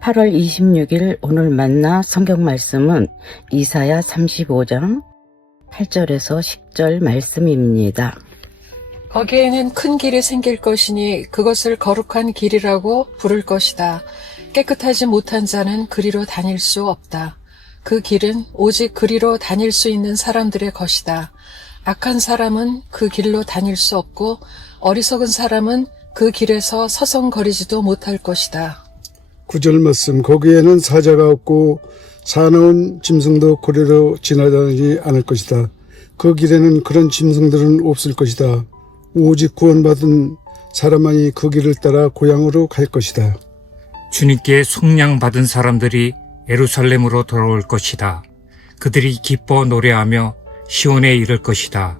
8월 26일 오늘 만나 성경 말씀은 이사야 35장 8절에서 10절 말씀입니다. 거기에는 큰 길이 생길 것이니 그것을 거룩한 길이라고 부를 것이다. 깨끗하지 못한 자는 그리로 다닐 수 없다. 그 길은 오직 그리로 다닐 수 있는 사람들의 것이다. 악한 사람은 그 길로 다닐 수 없고 어리석은 사람은 그 길에서 서성거리지도 못할 것이다. 9절 말씀, 거기에는 사자가 없고 사나운 짐승도 고리로 지나다니지 않을 것이다. 그 길에는 그런 짐승들은 없을 것이다. 오직 구원받은 사람만이 그 길을 따라 고향으로 갈 것이다. 주님께 속량받은 사람들이 예루살렘으로 돌아올 것이다. 그들이 기뻐 노래하며 시온에 이를 것이다.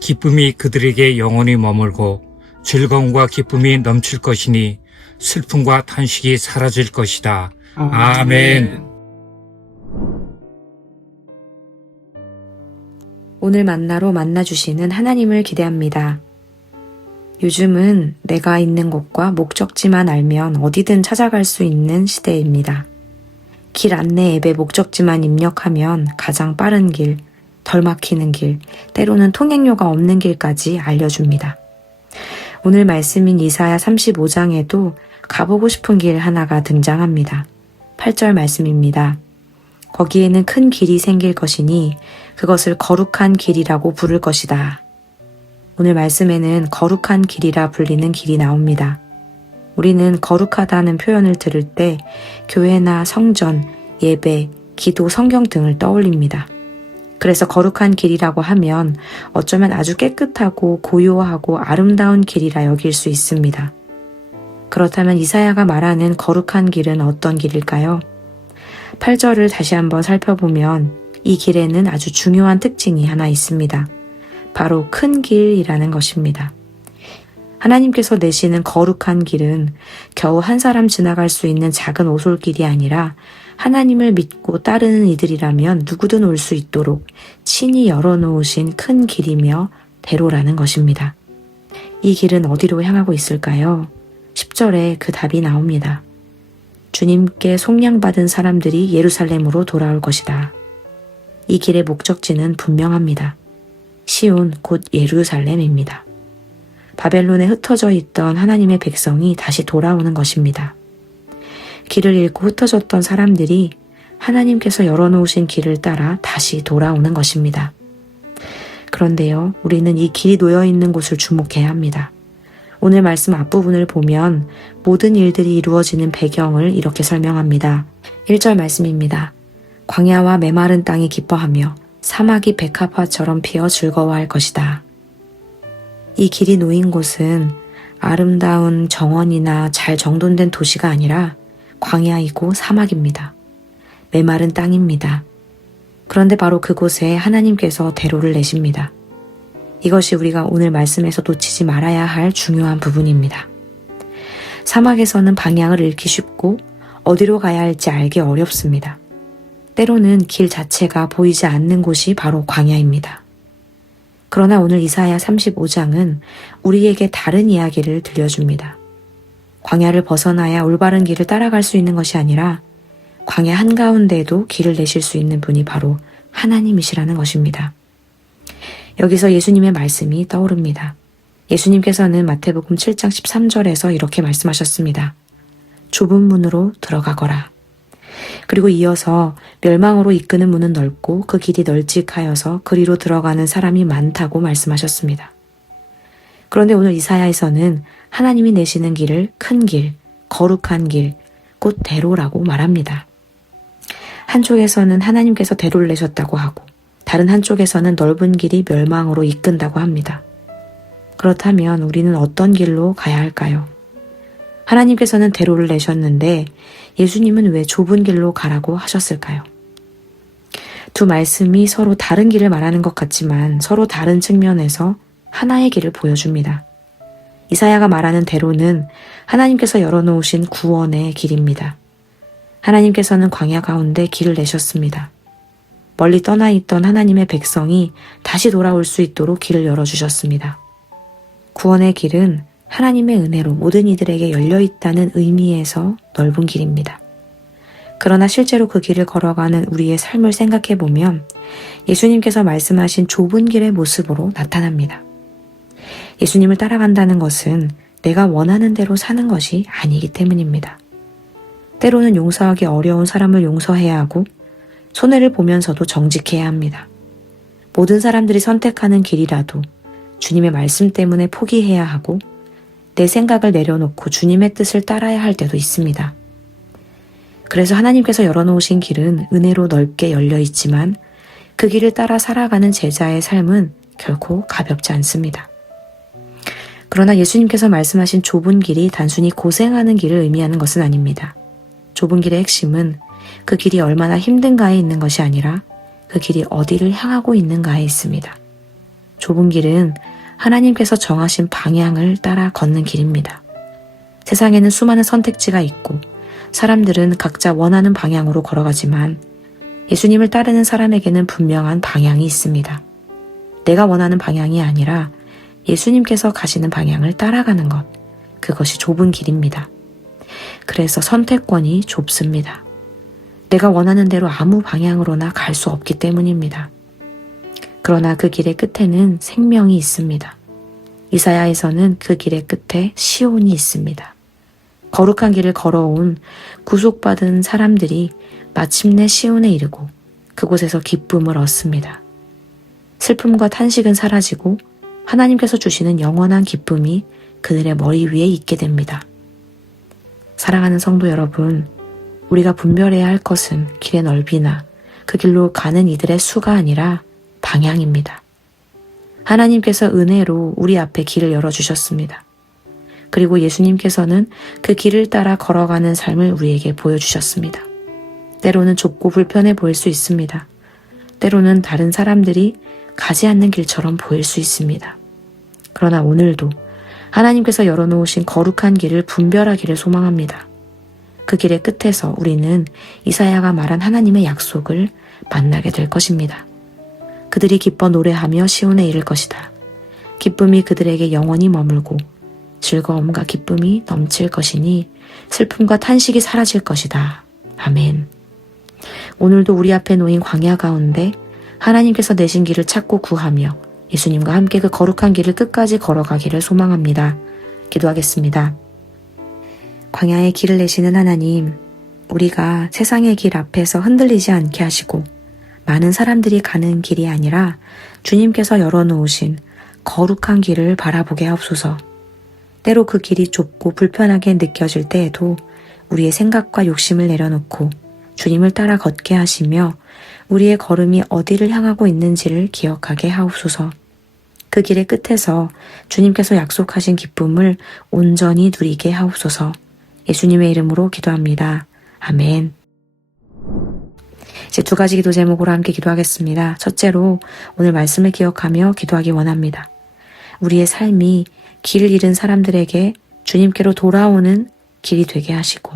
기쁨이 그들에게 영원히 머물고 즐거움과 기쁨이 넘칠 것이니 슬픔과 탄식이 사라질 것이다. 아멘. 오늘 만나로 만나주시는 하나님을 기대합니다. 요즘은 내가 있는 곳과 목적지만 알면 어디든 찾아갈 수 있는 시대입니다. 길 안내 앱에 목적지만 입력하면 가장 빠른 길, 덜 막히는 길, 때로는 통행료가 없는 길까지 알려줍니다. 오늘 말씀인 이사야 35장에도 가보고 싶은 길 하나가 등장합니다. 8절 말씀입니다. 거기에는 큰 길이 생길 것이니 그것을 거룩한 길이라고 부를 것이다. 오늘 말씀에는 거룩한 길이라 불리는 길이 나옵니다. 우리는 거룩하다는 표현을 들을 때 교회나 성전, 예배, 기도, 성경 등을 떠올립니다. 그래서 거룩한 길이라고 하면 어쩌면 아주 깨끗하고 고요하고 아름다운 길이라 여길 수 있습니다. 그렇다면 이사야가 말하는 거룩한 길은 어떤 길일까요? 8절을 다시 한번 살펴보면 이 길에는 아주 중요한 특징이 하나 있습니다. 바로 큰 길이라는 것입니다. 하나님께서 내시는 거룩한 길은 겨우 한 사람 지나갈 수 있는 작은 오솔길이 아니라 하나님을 믿고 따르는 이들이라면 누구든 올 수 있도록 친히 열어놓으신 큰 길이며 대로라는 것입니다. 이 길은 어디로 향하고 있을까요? 10절에 그 답이 나옵니다. 주님께 속량받은 사람들이 예루살렘으로 돌아올 것이다. 이 길의 목적지는 분명합니다. 시온 곧 예루살렘입니다. 바벨론에 흩어져 있던 하나님의 백성이 다시 돌아오는 것입니다. 길을 잃고 흩어졌던 사람들이 하나님께서 열어놓으신 길을 따라 다시 돌아오는 것입니다. 그런데요, 우리는 이 길이 놓여있는 곳을 주목해야 합니다. 오늘 말씀 앞부분을 보면 모든 일들이 이루어지는 배경을 이렇게 설명합니다. 1절 말씀입니다. 광야와 메마른 땅이 기뻐하며 사막이 백합화처럼 피어 즐거워할 것이다. 이 길이 놓인 곳은 아름다운 정원이나 잘 정돈된 도시가 아니라 광야이고 사막입니다. 메마른 땅입니다. 그런데 바로 그곳에 하나님께서 대로를 내십니다. 이것이 우리가 오늘 말씀에서 놓치지 말아야 할 중요한 부분입니다. 사막에서는 방향을 잃기 쉽고 어디로 가야 할지 알기 어렵습니다. 때로는 길 자체가 보이지 않는 곳이 바로 광야입니다. 그러나 오늘 이사야 35장은 우리에게 다른 이야기를 들려줍니다. 광야를 벗어나야 올바른 길을 따라갈 수 있는 것이 아니라 광야 한가운데에도 길을 내실 수 있는 분이 바로 하나님이시라는 것입니다. 여기서 예수님의 말씀이 떠오릅니다. 예수님께서는 마태복음 7장 13절에서 이렇게 말씀하셨습니다. 좁은 문으로 들어가거라. 그리고 이어서 멸망으로 이끄는 문은 넓고 그 길이 널찍하여서 그리로 들어가는 사람이 많다고 말씀하셨습니다. 그런데 오늘 이사야에서는 하나님이 내시는 길을 큰 길, 거룩한 길, 곧 대로라고 말합니다. 한쪽에서는 하나님께서 대로를 내셨다고 하고 다른 한쪽에서는 넓은 길이 멸망으로 이끈다고 합니다. 그렇다면 우리는 어떤 길로 가야 할까요? 하나님께서는 대로를 내셨는데 예수님은 왜 좁은 길로 가라고 하셨을까요? 두 말씀이 서로 다른 길을 말하는 것 같지만 서로 다른 측면에서 하나의 길을 보여줍니다. 이사야가 말하는 대로는 하나님께서 열어놓으신 구원의 길입니다. 하나님께서는 광야 가운데 길을 내셨습니다. 멀리 떠나 있던 하나님의 백성이 다시 돌아올 수 있도록 길을 열어주셨습니다. 구원의 길은 하나님의 은혜로 모든 이들에게 열려있다는 의미에서 넓은 길입니다. 그러나 실제로 그 길을 걸어가는 우리의 삶을 생각해 보면 예수님께서 말씀하신 좁은 길의 모습으로 나타납니다. 예수님을 따라간다는 것은 내가 원하는 대로 사는 것이 아니기 때문입니다. 때로는 용서하기 어려운 사람을 용서해야 하고 손해를 보면서도 정직해야 합니다. 모든 사람들이 선택하는 길이라도 주님의 말씀 때문에 포기해야 하고 내 생각을 내려놓고 주님의 뜻을 따라야 할 때도 있습니다. 그래서 하나님께서 열어놓으신 길은 은혜로 넓게 열려 있지만 그 길을 따라 살아가는 제자의 삶은 결코 가볍지 않습니다. 그러나 예수님께서 말씀하신 좁은 길이 단순히 고생하는 길을 의미하는 것은 아닙니다. 좁은 길의 핵심은 그 길이 얼마나 힘든가에 있는 것이 아니라 그 길이 어디를 향하고 있는가에 있습니다. 좁은 길은 하나님께서 정하신 방향을 따라 걷는 길입니다. 세상에는 수많은 선택지가 있고 사람들은 각자 원하는 방향으로 걸어가지만 예수님을 따르는 사람에게는 분명한 방향이 있습니다. 내가 원하는 방향이 아니라 예수님께서 가시는 방향을 따라가는 것, 그것이 좁은 길입니다. 그래서 선택권이 좁습니다. 내가 원하는 대로 아무 방향으로나 갈 수 없기 때문입니다. 그러나 그 길의 끝에는 생명이 있습니다. 이사야에서는 그 길의 끝에 시온이 있습니다. 거룩한 길을 걸어온 구속받은 사람들이 마침내 시온에 이르고 그곳에서 기쁨을 얻습니다. 슬픔과 탄식은 사라지고 하나님께서 주시는 영원한 기쁨이 그들의 머리 위에 있게 됩니다. 사랑하는 성도 여러분, 우리가 분별해야 할 것은 길의 넓이나 그 길로 가는 이들의 수가 아니라 방향입니다. 하나님께서 은혜로 우리 앞에 길을 열어주셨습니다. 그리고 예수님께서는 그 길을 따라 걸어가는 삶을 우리에게 보여주셨습니다. 때로는 좁고 불편해 보일 수 있습니다. 때로는 다른 사람들이 가지 않는 길처럼 보일 수 있습니다. 그러나 오늘도 하나님께서 열어놓으신 거룩한 길을 분별하기를 소망합니다. 그 길의 끝에서 우리는 이사야가 말한 하나님의 약속을 만나게 될 것입니다. 그들이 기뻐 노래하며 시온에 이를 것이다. 기쁨이 그들에게 영원히 머물고 즐거움과 기쁨이 넘칠 것이니 슬픔과 탄식이 사라질 것이다. 아멘. 오늘도 우리 앞에 놓인 광야 가운데 하나님께서 내신 길을 찾고 구하며 예수님과 함께 그 거룩한 길을 끝까지 걸어가기를 소망합니다. 기도하겠습니다. 광야의 길을 내시는 하나님, 우리가 세상의 길 앞에서 흔들리지 않게 하시고 많은 사람들이 가는 길이 아니라 주님께서 열어놓으신 거룩한 길을 바라보게 하옵소서. 때로 그 길이 좁고 불편하게 느껴질 때에도 우리의 생각과 욕심을 내려놓고 주님을 따라 걷게 하시며 우리의 걸음이 어디를 향하고 있는지를 기억하게 하옵소서. 그 길의 끝에서 주님께서 약속하신 기쁨을 온전히 누리게 하옵소서. 예수님의 이름으로 기도합니다. 아멘. 이제 두 가지 기도 제목으로 함께 기도하겠습니다. 첫째로 오늘 말씀을 기억하며 기도하기 원합니다. 우리의 삶이 길을 잃은 사람들에게 주님께로 돌아오는 길이 되게 하시고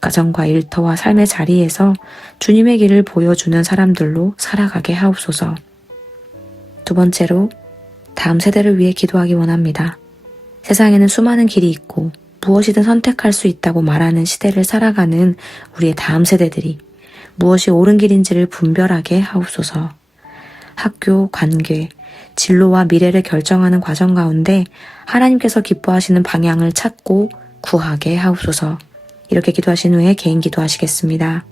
가정과 일터와 삶의 자리에서 주님의 길을 보여주는 사람들로 살아가게 하옵소서. 두 번째로 다음 세대를 위해 기도하기 원합니다. 세상에는 수많은 길이 있고 무엇이든 선택할 수 있다고 말하는 시대를 살아가는 우리의 다음 세대들이 무엇이 옳은 길인지를 분별하게 하옵소서. 학교, 관계, 진로와 미래를 결정하는 과정 가운데 하나님께서 기뻐하시는 방향을 찾고 구하게 하옵소서. 이렇게 기도하신 후에 개인 기도하시겠습니다.